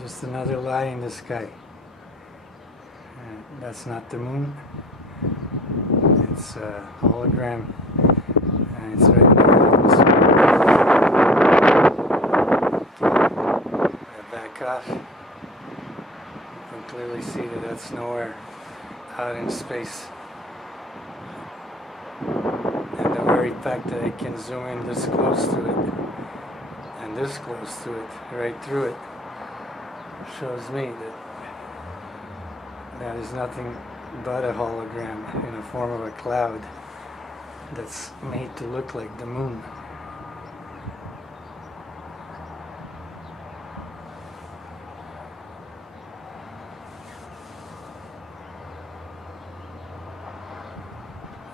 Just another lie in the sky. That's not the moon. It's a hologram, and it's right in the atmosphere. Back off. You can clearly see that that's nowhere out in space. And the very fact that I can zoom in this close to it, and this close to it, right through it, shows me that that is nothing but a hologram in the form of a cloud that's made to look like the moon.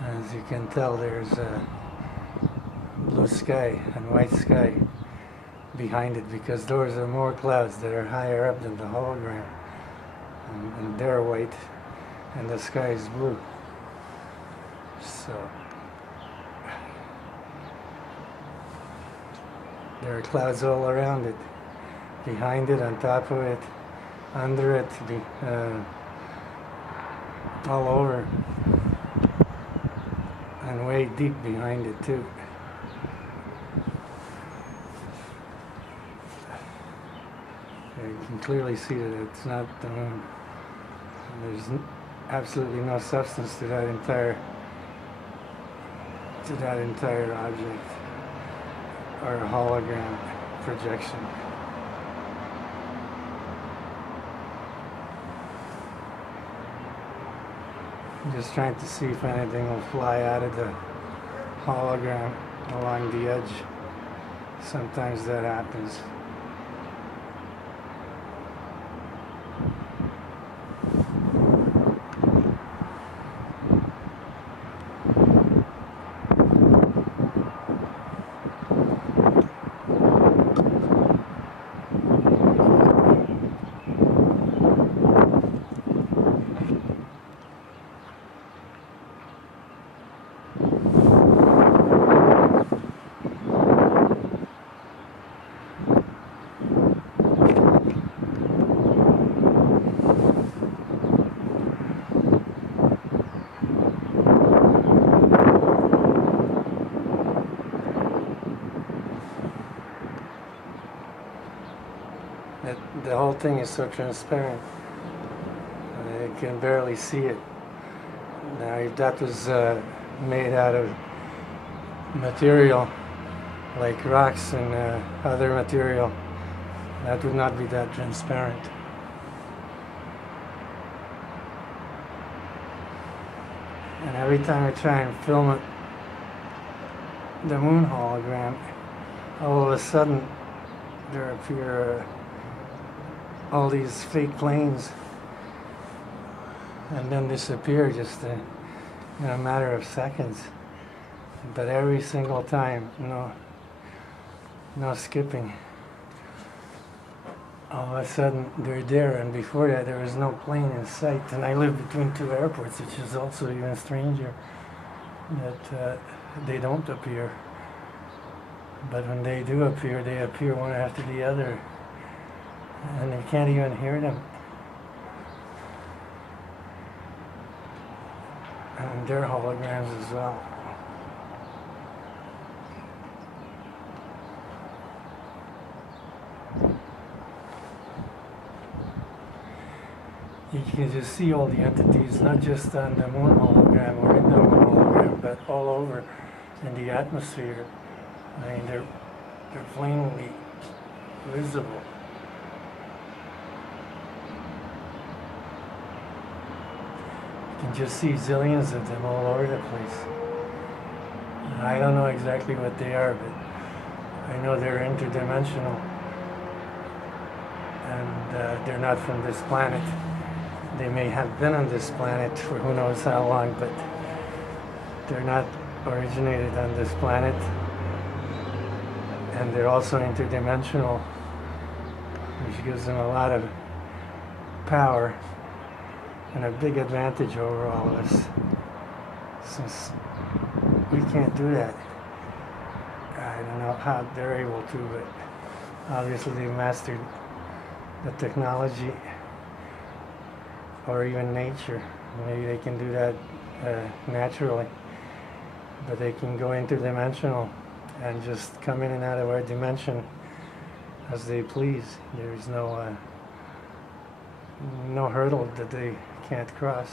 As you can tell, there's a blue sky and white sky behind it, because those are more clouds that are higher up than the hologram, and they're white and the sky is blue. So there are clouds all around it, behind it, on top of it, under it, all over, and way deep behind it too. You can clearly see that it's not the moon. There's absolutely no substance to that entire object, or a hologram projection. I'm just trying to see if anything will fly out of the hologram along the edge. Sometimes that happens. The whole thing is so transparent, you can barely see it. Now, if that was made out of material like rocks and other material, that would not be that transparent. And every time I try and film it, the moon hologram, all of a sudden there appear all these fake planes, and then disappear just in a matter of seconds. But every single time, no skipping. All of a sudden they're there, and before that there was no plane in sight. And I live between two airports, which is also even stranger, that they don't appear. But when they do appear, they appear one after the other, and you can't even hear them. And they're holograms as well. You can just see all the entities, not just on the moon hologram or in the moon hologram, but all over in the atmosphere. I mean, they're plainly visible. You can just see zillions of them all over the place. And I don't know exactly what they are, but I know they're interdimensional, and they're not from this planet. They may have been on this planet for who knows how long, but they're not originated on this planet. And they're also interdimensional, which gives them a lot of power and a big advantage over all of us, since we can't do that. I don't know how they're able to, but obviously they mastered the technology or even nature. Maybe they can do that naturally, but they can go interdimensional and just come in and out of our dimension as they please. There is no hurdle that they can't cross.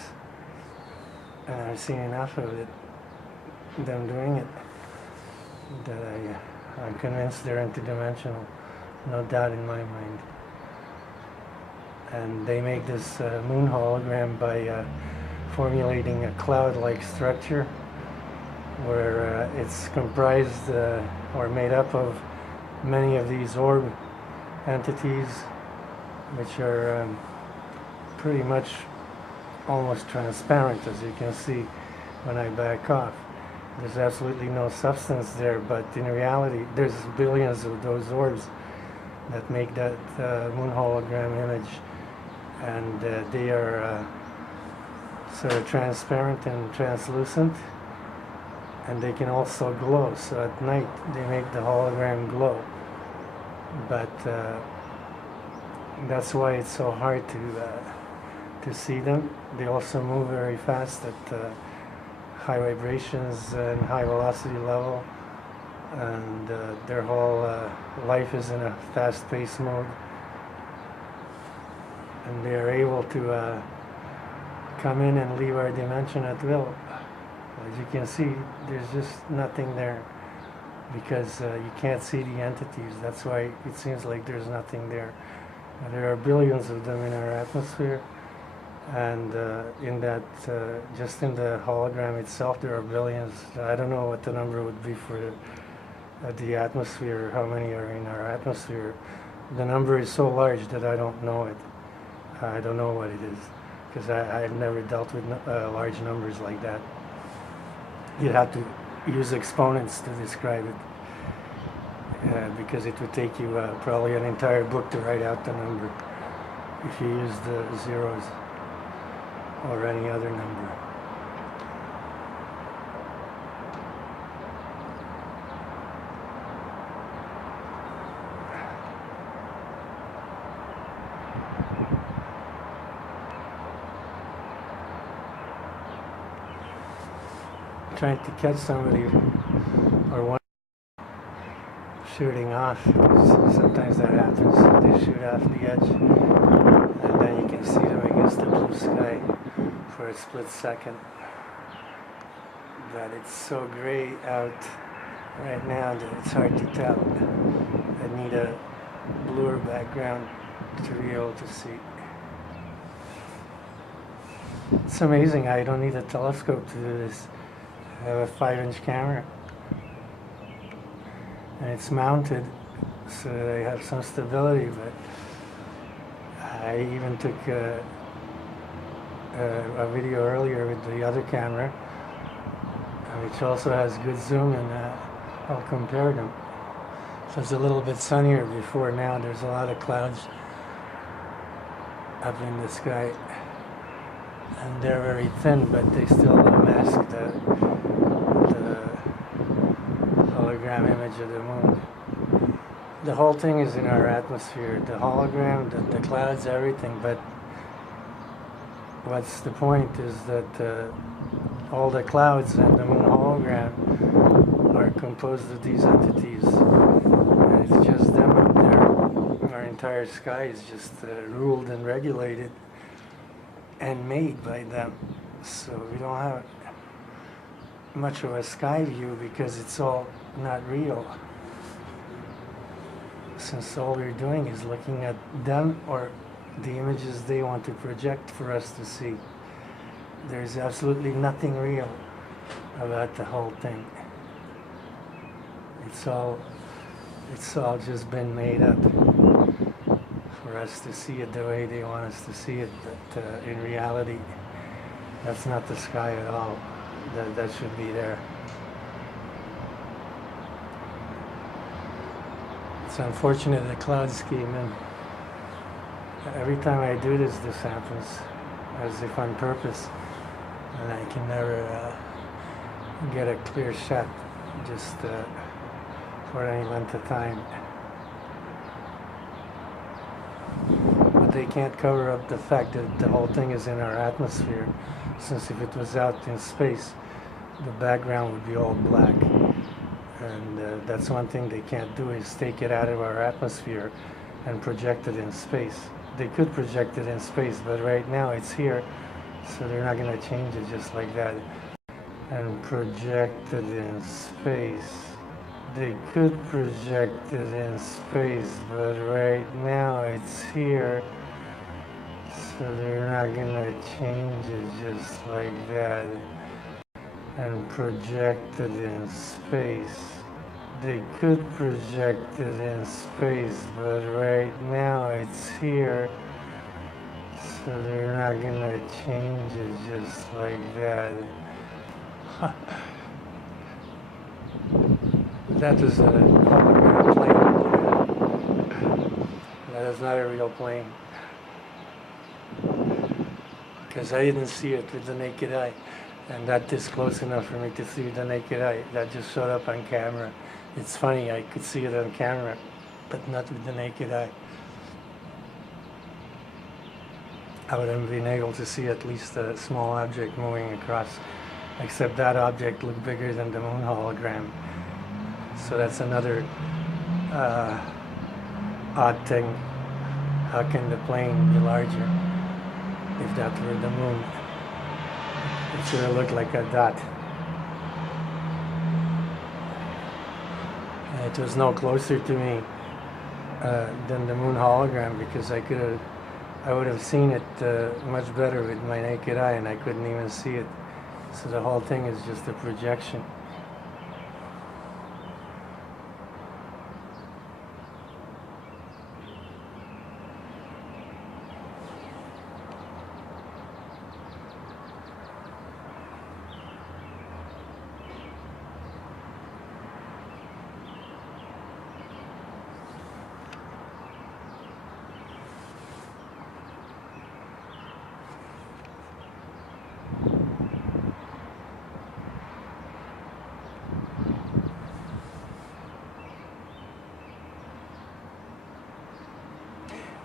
And I've seen enough of it, them doing it, that I'm convinced they're interdimensional, no doubt in my mind. And they make this moon hologram by formulating a cloud-like structure where it's comprised or made up of many of these orb entities, which are pretty much almost transparent, as you can see when I back off. There's absolutely no substance there, but in reality there's billions of those orbs that make that moon hologram image, and they are sort of transparent and translucent, and they can also glow. So at night they make the hologram glow, but that's why it's so hard to see them. They also move very fast at high vibrations and high velocity level, and their whole life is in a fast-paced mode, and they are able to come in and leave our dimension at will. As you can see, there's just nothing there, because you can't see the entities. That's why it seems like there's nothing there. There are billions of them in our atmosphere, and in that, just in the hologram itself, there are billions. I don't know what the number would be for the atmosphere, how many are in our atmosphere. The number is so large that I don't know it. I don't know what it is, because I've never dealt with large numbers like that. You'd have to use exponents to describe it, because it would take you probably an entire book to write out the number if you use the zeros or any other number. Trying to catch somebody or one shooting off. Sometimes that happens. They shoot off the edge, and then you can see them against the blue sky for a split second. But it's so gray out right now that it's hard to tell. I need a bluer background to be able to see. It's amazing. I don't need a telescope to do this. I have a 5-inch camera, and it's mounted so that I have some stability, but I even took a video earlier with the other camera, which also has good zoom, and I'll compare them. So it's a little bit sunnier before. Now there's a lot of clouds up in the sky, and they're very thin, but they still mask the hologram image of the moon. The whole thing is in our atmosphere, the hologram, the clouds, everything, but what's the point is that all the clouds and the moon hologram are composed of these entities. And it's just them up there. Our entire sky is just ruled and regulated and made by them. So we don't have much of a sky view because it's all not real. Since all we're doing is looking at them or the images they want to project for us to see. There's absolutely nothing real about the whole thing. It's all just been made up for us to see it the way they want us to see it, but in reality, that's not the sky at all. That should be there. It's unfortunate the clouds came in. Every time I do this happens, as if on purpose, and I can never get a clear shot, just for any length of time. they can't cover up the fact that the whole thing is in our atmosphere, since if it was out in space, the background would be all black. And that's one thing they can't do, is take it out of our atmosphere and project it in space. They could project it in space, but right now it's here, so they're not going to change it just like that and project it in space. They could project it in space, but right now it's here, so they're not going to change it just like that and project it in space. They could project it in space, but right now it's here, so they're not going to change it just like that. That is a hologram plane. That is not a real plane. Because I didn't see it with the naked eye. And that is close enough for me to see with the naked eye. That just showed up on camera. It's funny, I could see it on camera, but not with the naked eye. I would have been able to see at least a small object moving across, except that object looked bigger than the moon hologram. So that's another odd thing. How can the plane be larger if that were the moon? It sure looked like a dot. It was no closer to me than the moon hologram, because I would have seen it much better with my naked eye, and I couldn't even see it. So the whole thing is just a projection.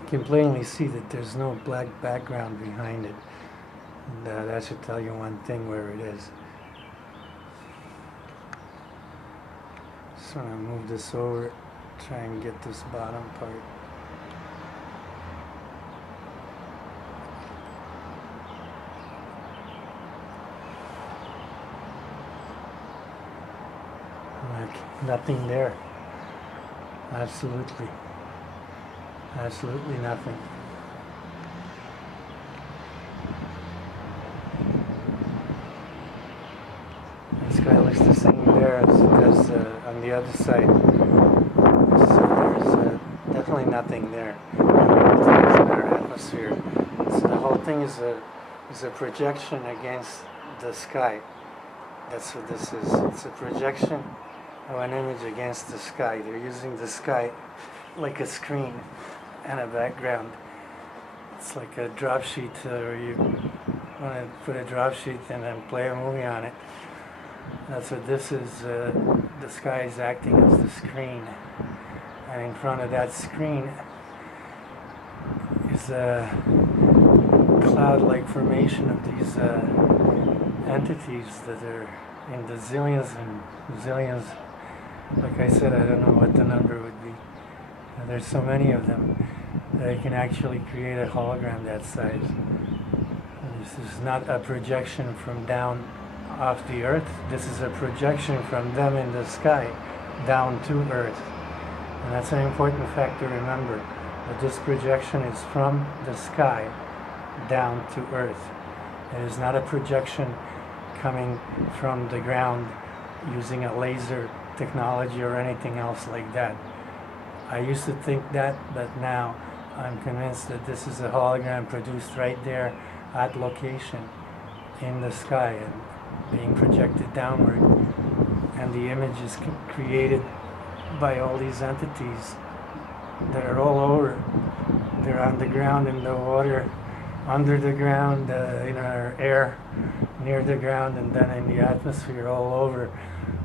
You can plainly see that there's no black background behind it. And that should tell you one thing, where it is. So I'm going to move this over, try and get this bottom part. Like nothing there. Absolutely. Absolutely nothing. The sky looks the same there as it does on the other side. So there's definitely nothing there. Everything is in our atmosphere. So the whole thing is a projection against the sky. That's what this is. It's a projection of an image against the sky. They're using the sky like a screen and a background. It's like a drop sheet where you want to put a drop sheet and then play a movie on it. That's what this is. The sky is acting as the screen, and in front of that screen is a cloud-like formation of these entities that are in the zillions and zillions. Like I said, I don't know what the number would be. There's so many of them that I can actually create a hologram that size. This is not a projection from down off the earth. This is a projection from them in the sky down to earth. And that's an important fact to remember, that this projection is from the sky down to earth. It is not a projection coming from the ground using a laser technology or anything else like that. I used to think that, but now I'm convinced that this is a hologram produced right there at location in the sky and being projected downward. And the image is created by all these entities that are all over. They're on the ground, in the water, under the ground, in our air, near the ground, and then in the atmosphere, all over.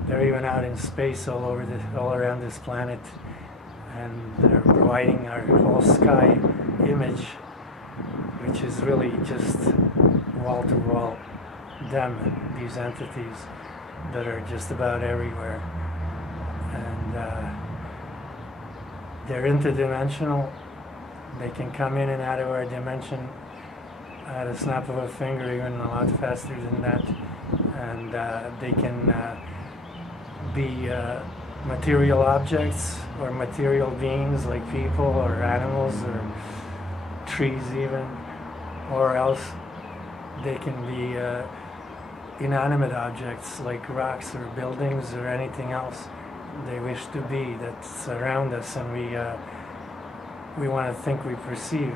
They're even out in space, all around this planet. And they're providing our whole sky image which is really just wall-to-wall them, these entities that are just about everywhere. And they're interdimensional. They can come in and out of our dimension at a snap of a finger, even a lot faster than that. And they can be material objects or material beings like people or animals or trees even, or else they can be inanimate objects like rocks or buildings or anything else they wish to be that's around us, and we want to think we perceive.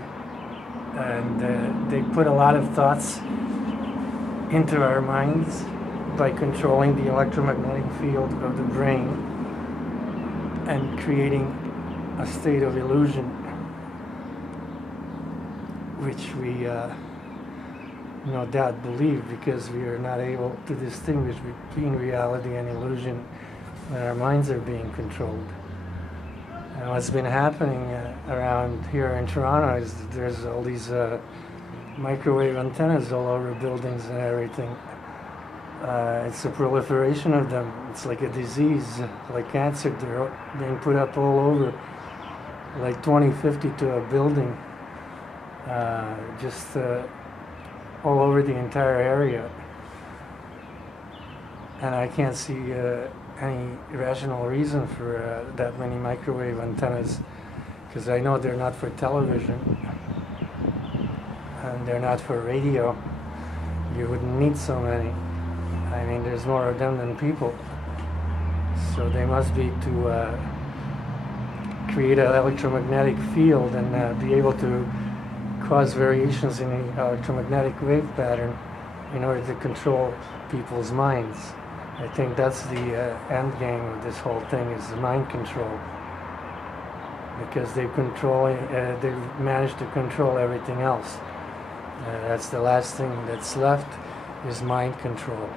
And they put a lot of thoughts into our minds by controlling the electromagnetic field of the brain and creating a state of illusion, which we no doubt believe, because we are not able to distinguish between reality and illusion when our minds are being controlled. And what's been happening around here in Toronto is that there's all these microwave antennas all over buildings and everything. It's a proliferation of them. It's like a disease, like cancer. They're being put up all over, like 20, 50 to a building, just all over the entire area. And I can't see any rational reason for that many microwave antennas, because I know they're not for television and they're not for radio. You wouldn't need so many. I mean, there's more of them than people. So they must be to create an electromagnetic field and be able to cause variations in the electromagnetic wave pattern in order to control people's minds. I think that's the end game of this whole thing, is the mind control. Because they've managed to control everything else. That's the last thing that's left, is mind control.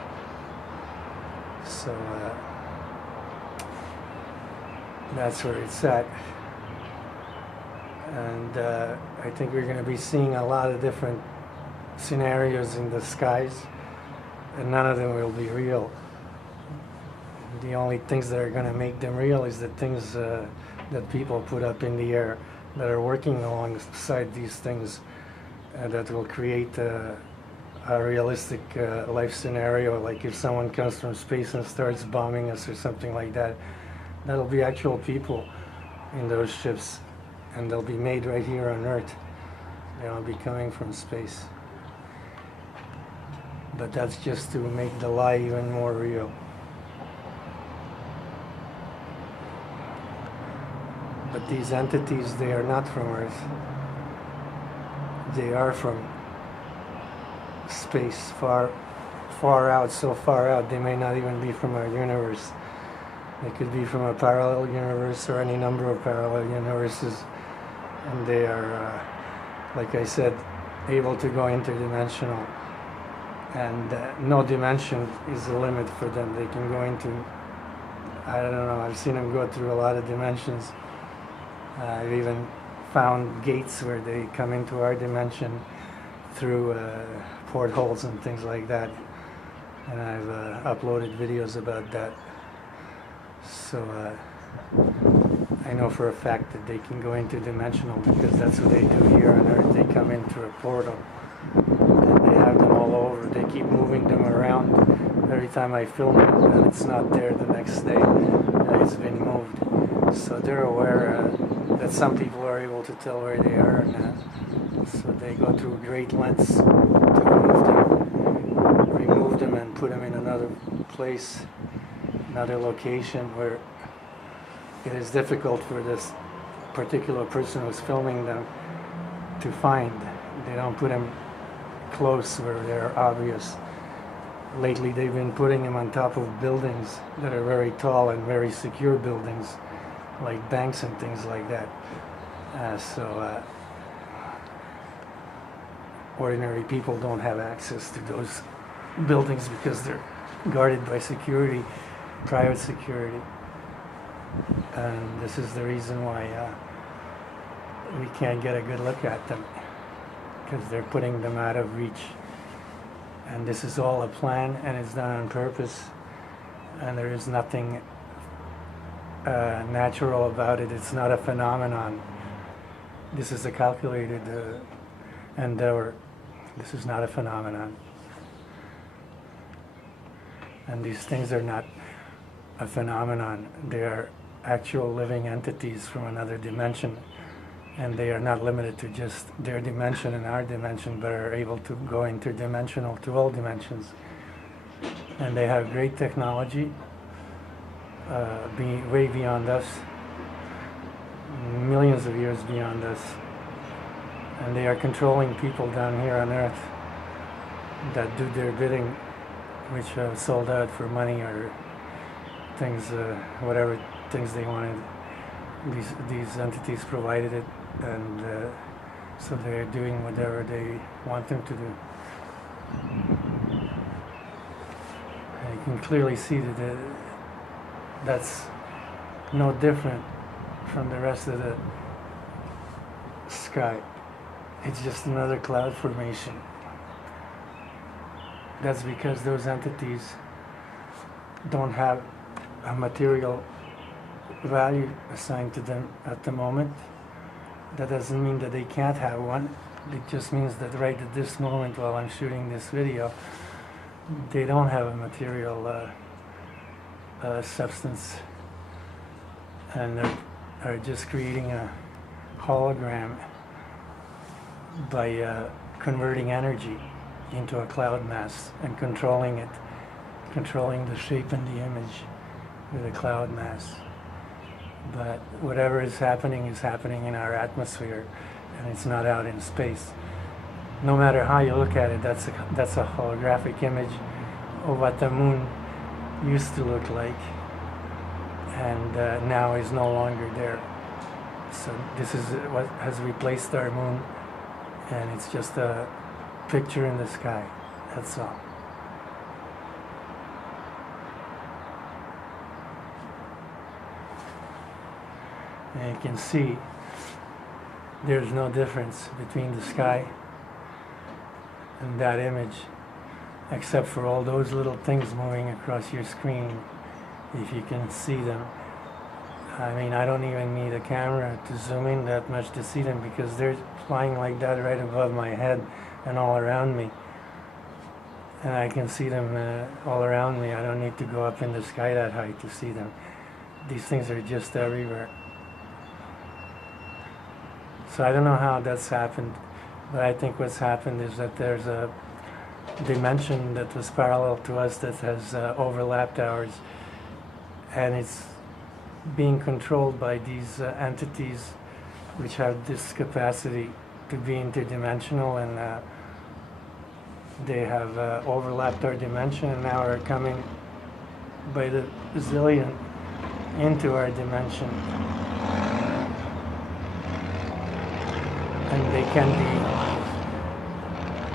So that's where it's at. And I think we're going to be seeing a lot of different scenarios in the skies, and none of them will be real. The only things that are going to make them real is the things that people put up in the air that are working alongside these things that will create a realistic life scenario. Like if someone comes from space and starts bombing us or something like that, that'll be actual people in those ships, and they'll be made right here on Earth. They won't be coming from space. But that's just to make the lie even more real. But these entities, they are not from Earth. They are from space, far out, so far out, they may not even be from our universe. They could be from a parallel universe or any number of parallel universes. And they are, like I said, able to go interdimensional. And no dimension is the limit for them. They can go into, I don't know, I've seen them go through a lot of dimensions. I've even found gates where they come into our dimension through portholes and things like that. And I've uploaded videos about that. So I know for a fact that they can go interdimensional, because that's what they do here on Earth. They come in through a portal. And they have them all over. They keep moving them around. Every time I film it and it's not there the next day, it's been moved. So they're aware that some people are able to tell where they are and that. So they go through great lengths to remove them and put them in another place, another location where it is difficult for this particular person who's filming them to find. They don't put them close where they're obvious. Lately they've been putting them on top of buildings that are very tall and very secure buildings, like banks and things like that. So ordinary people don't have access to those buildings because they're guarded by security, private security. And this is the reason why we can't get a good look at them. because they're putting them out of reach. And this is all a plan, and it's done on purpose, and there is nothing natural about it. It's not a phenomenon. This is a calculated endeavor. This is not a phenomenon. And these things are not a phenomenon. They are actual living entities from another dimension. And they are not limited to just their dimension and our dimension, but are able to go interdimensional to all dimensions. And they have great technology, way beyond us, millions of years beyond us. And they are controlling people down here on Earth that do their bidding, which are sold out for money or things, whatever things they wanted. These entities provided it, and so they're doing whatever they want them to do. And you can clearly see that that's no different from the rest of the sky. It's just another cloud formation. That's because those entities don't have a material value assigned to them at the moment. That doesn't mean that they can't have one. It just means that right at this moment, while I'm shooting this video, they don't have a material substance, and are just creating a hologram by converting energy into a cloud mass and controlling it, controlling the shape and the image with a cloud mass. But whatever is happening in our atmosphere, and it's not out in space. No matter how you look at it, that's a holographic image of what the moon used to look like, and now is no longer there. So this is what has replaced our moon, and it's just a picture in the sky. That's all. And you can see there's no difference between the sky and that image, except for all those little things moving across your screen, if you can see them. I mean, I don't even need a camera to zoom in that much to see them, because they're flying like that right above my head and all around me. And I can see them all around me. I don't need to go up in the sky that high to see them. These things are just everywhere. So I don't know how that's happened, but I think what's happened is that there's a dimension that was parallel to us that has overlapped ours, and it's being controlled by these entities which have this capacity to be interdimensional, and they have overlapped our dimension, and now are coming by the zillion into our dimension. And they can be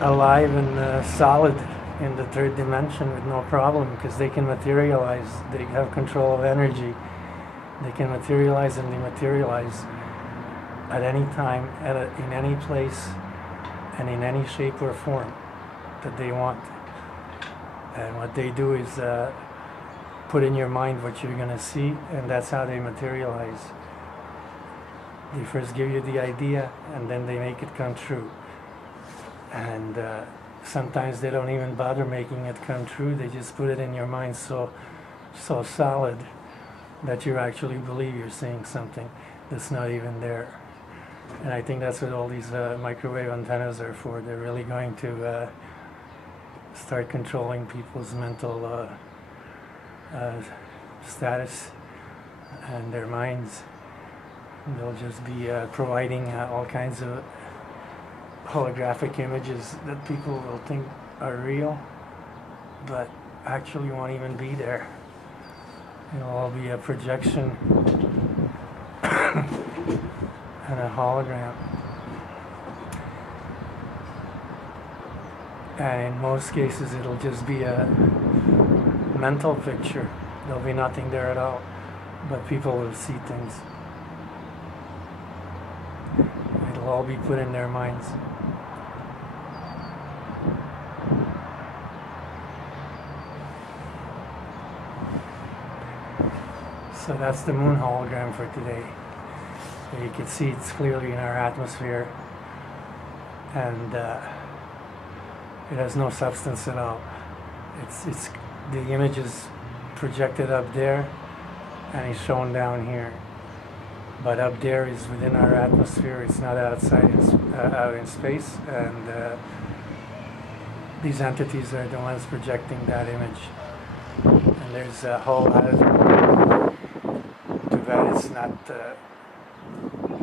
alive and solid in the third dimension with no problem, because they can materialize. They have control of energy. They can materialize and dematerialize at any time, in any place, and in any shape or form that they want. And what they do is put in your mind what you're going to see, and that's how they materialize. They first give you the idea, and then they make it come true. And sometimes they don't even bother making it come true. They just put it in your mind so solid that you actually believe you're seeing something that's not even there. And I think that's what all these microwave antennas are for. They're really going to start controlling people's mental status and their minds. They'll just be providing all kinds of holographic images that people will think are real, but actually won't even be there. It'll all be a projection and a hologram. And in most cases it'll just be a mental picture. There'll be nothing there at all, but people will see things. It'll all be put in their minds. So that's the moon hologram for today. So you can see it's clearly in our atmosphere, and it has no substance at all. It's the image is projected up there and is shown down here. But up there is within our atmosphere. It's not outside, out in space, and these entities are the ones projecting that image. And there's a whole lot of them. Too bad it's not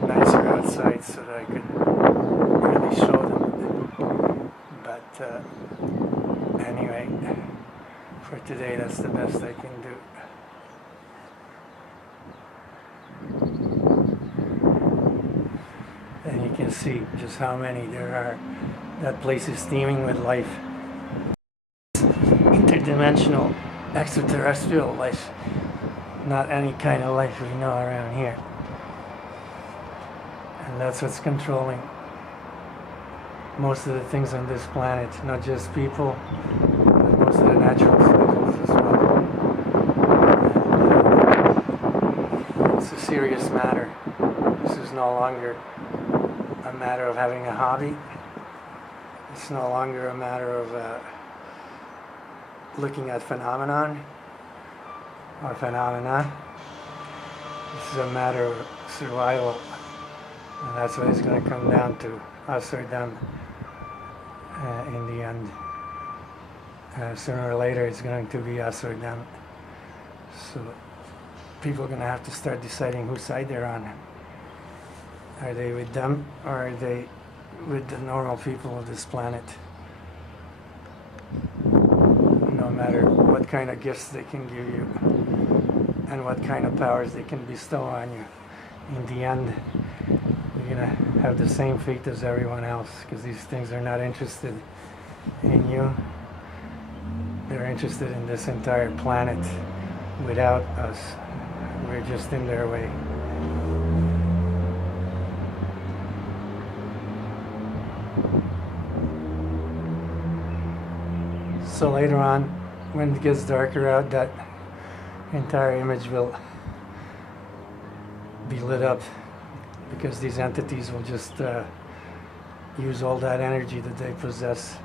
nicer outside so that I could really show them. But anyway, for today, that's the best I can do. And you can see just how many there are. That place is teeming with life. Interdimensional, extraterrestrial life. Not any kind of life we know around here. And that's what's controlling most of the things on this planet. Not just people, but most of the natural cycles as well. It's a serious matter. This is no longer a matter of having a hobby. It's no longer a matter of looking at phenomenon or phenomena. This is a matter of survival, and that's what it's going to come down to, us or them, in the end. Sooner or later it's going to be us or them. So people are going to have to start deciding whose side they're on. Are they with them, or are they with the normal people of this planet? No matter what kind of gifts they can give you and what kind of powers they can bestow on you, in the end you're going to have the same fate as everyone else, because these things are not interested in you. They're interested in this entire planet. Without us, we're just in their way. So later on, when it gets darker out, that entire image will be lit up, because these entities will just use all that energy that they possess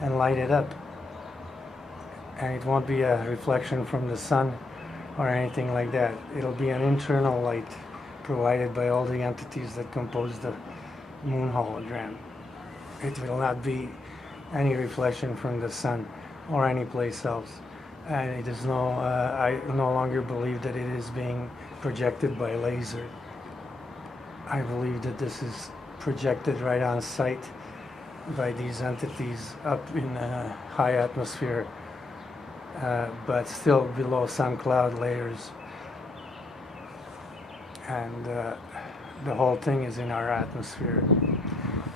and light it up. And it won't be a reflection from the sun or anything like that. It'll be an internal light provided by all the entities that compose the moon hologram. It will not be any reflection from the sun or any place else. And it is I no longer believe that it is being projected by laser. I believe that this is projected right on site by these entities up in a high atmosphere, but still below some cloud layers. And the whole thing is in our atmosphere.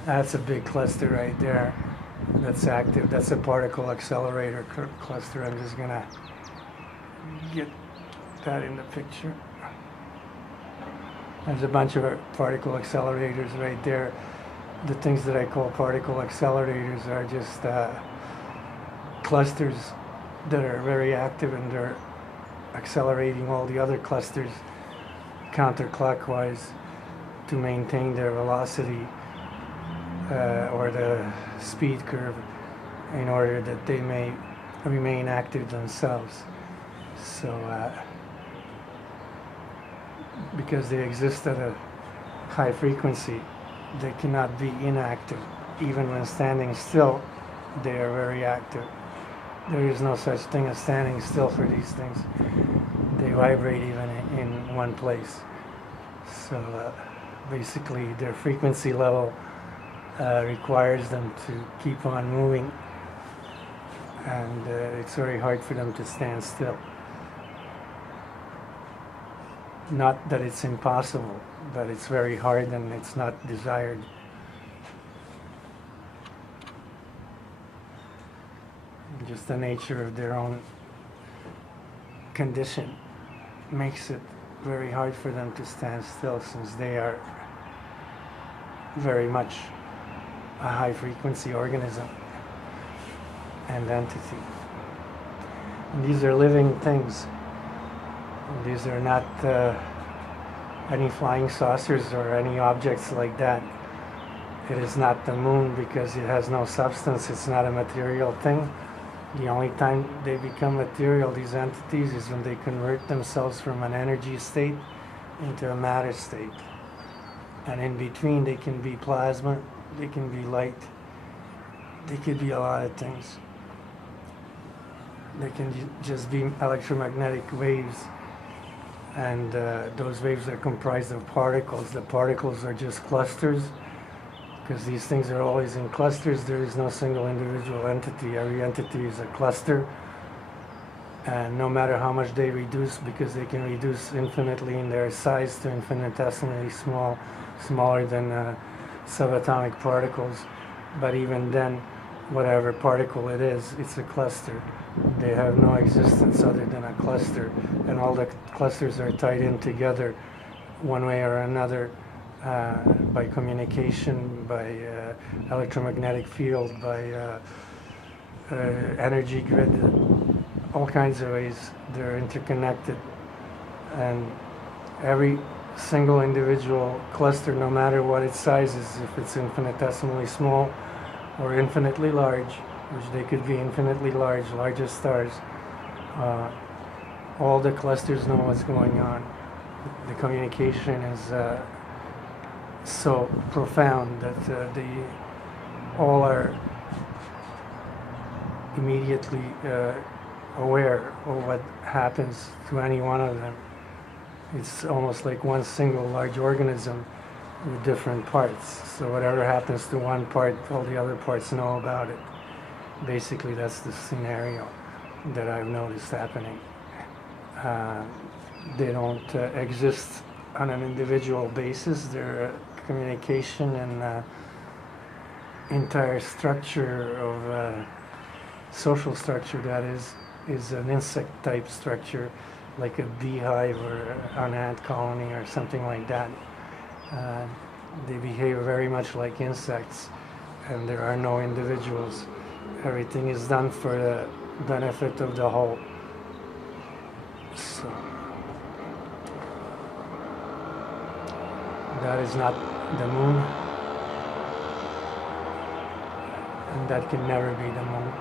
That's a big cluster right there that's active. That's a particle accelerator cluster. I'm just gonna get that in the picture. There's a bunch of particle accelerators right there. The things that I call particle accelerators are just clusters that are very active, and they're accelerating all the other clusters counterclockwise to maintain their velocity or the speed curve, in order that they may remain active themselves. So because they exist at a high frequency, they cannot be inactive. Even when standing still, they are very active. There is no such thing as standing still for these things. They vibrate even in one place. So basically their frequency level requires them to keep on moving, and it's very hard for them to stand still. Not that it's impossible, but it's very hard and it's not desired. Just the nature of their own condition makes it very hard for them to stand still, since they are very much a high frequency organism and entity. And these are living things. These are not any flying saucers or any objects like that. It is not the moon because it has no substance. It's not a material thing. The only time they become material, these entities, is when they convert themselves from an energy state into a matter state. And in between, they can be plasma, they can be light, they could be a lot of things. They can just be electromagnetic waves, and those waves are comprised of particles. The particles are just clusters, because these things are always in clusters. There is no single individual entity. Every entity is a cluster, and no matter how much they reduce, because they can reduce infinitely in their size to infinitesimally small, smaller than subatomic particles, but even then, whatever particle it is, it's a cluster. They have no existence other than a cluster, and all the clusters are tied in together one way or another, by communication, by electromagnetic field, by energy grid, all kinds of ways. They're interconnected, and every single individual cluster, no matter what its size is, if it's infinitesimally small or infinitely large, which they could be infinitely large, larger stars, all the clusters know what's going on. The communication is so profound that they all are immediately aware of what happens to any one of them. It's almost like one single large organism with different parts. So whatever happens to one part, all the other parts know about it. Basically, that's the scenario that I've noticed happening. They don't exist on an individual basis. Their communication and entire structure of social structure, that is an insect type structure, like a beehive or an ant colony or something like that. They behave very much like insects, and there are no individuals. Everything is done for the benefit of the whole. So that is not the moon, and that can never be the moon.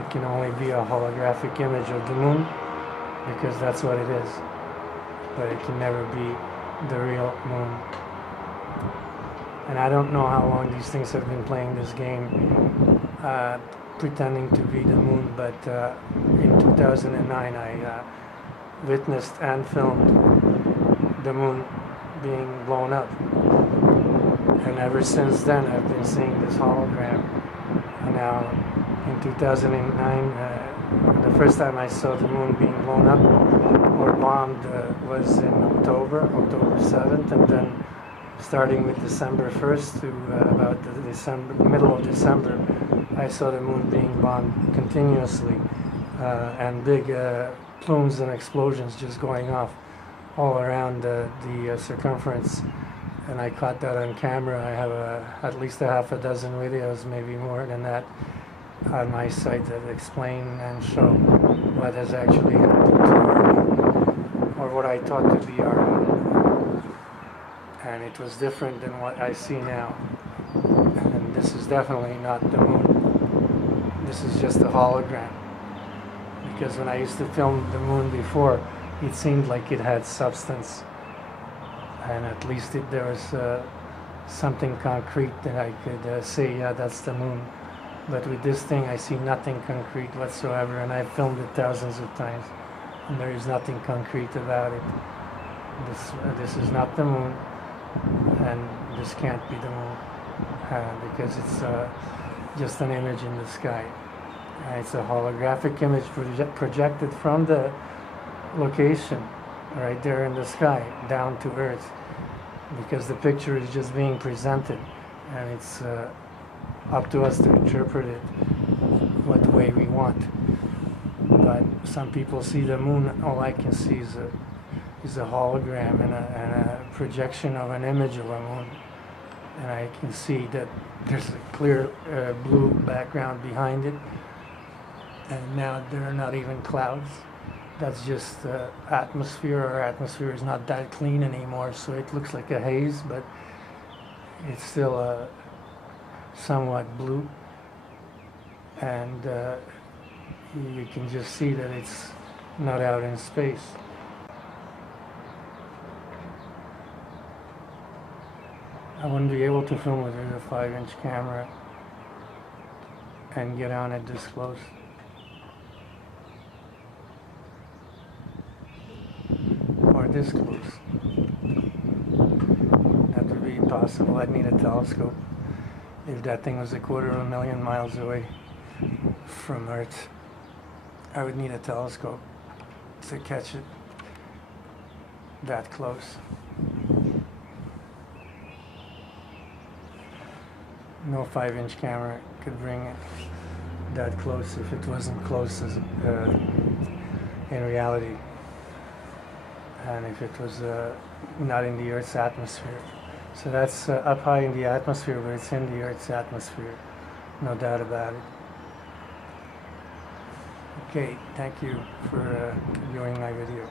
It can only be a holographic image of the moon, because that's what it is, but it can never be the real moon. And I don't know how long these things have been playing this game, pretending to be the moon, but in 2009 I witnessed and filmed the moon being blown up, and ever since then I've been seeing this hologram. And now in 2009, the first time I saw the moon being blown up or bombed was in October 7th, and then starting with December 1st to about the middle of December, I saw the moon being bombed continuously, and big plumes and explosions just going off all around the circumference. And I caught that on camera. I have at least a half a dozen videos, maybe more than that, on my site that explain and show what has actually happened to our moon, or what I thought to be our moon. And it was different than what I see now. And this is definitely not the moon. This is just a hologram. Because when I used to film the moon before, it seemed like it had substance. And at least there was something concrete that I could say, yeah, that's the moon. But with this thing, I see nothing concrete whatsoever, and I've filmed it thousands of times, and there is nothing concrete about it. This is not the moon, and this can't be the moon, because it's just an image in the sky. It's a holographic image projected from the location right there in the sky down to Earth, because the picture is just being presented, and it's up to us to interpret it what way we want. But some people see the moon. All I can see is a hologram and a projection of an image of a moon, and I can see that there's a clear blue background behind it, and now there are not even clouds. that's just atmosphere. Our atmosphere is not that clean anymore, so it looks like a haze, but it's still somewhat blue, and you can just see that it's not out in space. I wouldn't be able to film with a 5-inch camera and get on it this close. Or this close. That would be impossible. I'd need a telescope. If that thing was 250,000 miles away from Earth, I would need a telescope to catch it that close. No 5-inch camera could bring it that close if it wasn't close as in reality, and if it was not in the Earth's atmosphere. So that's up high in the atmosphere, but it's in the Earth's atmosphere, no doubt about it. Okay, thank you for viewing my video.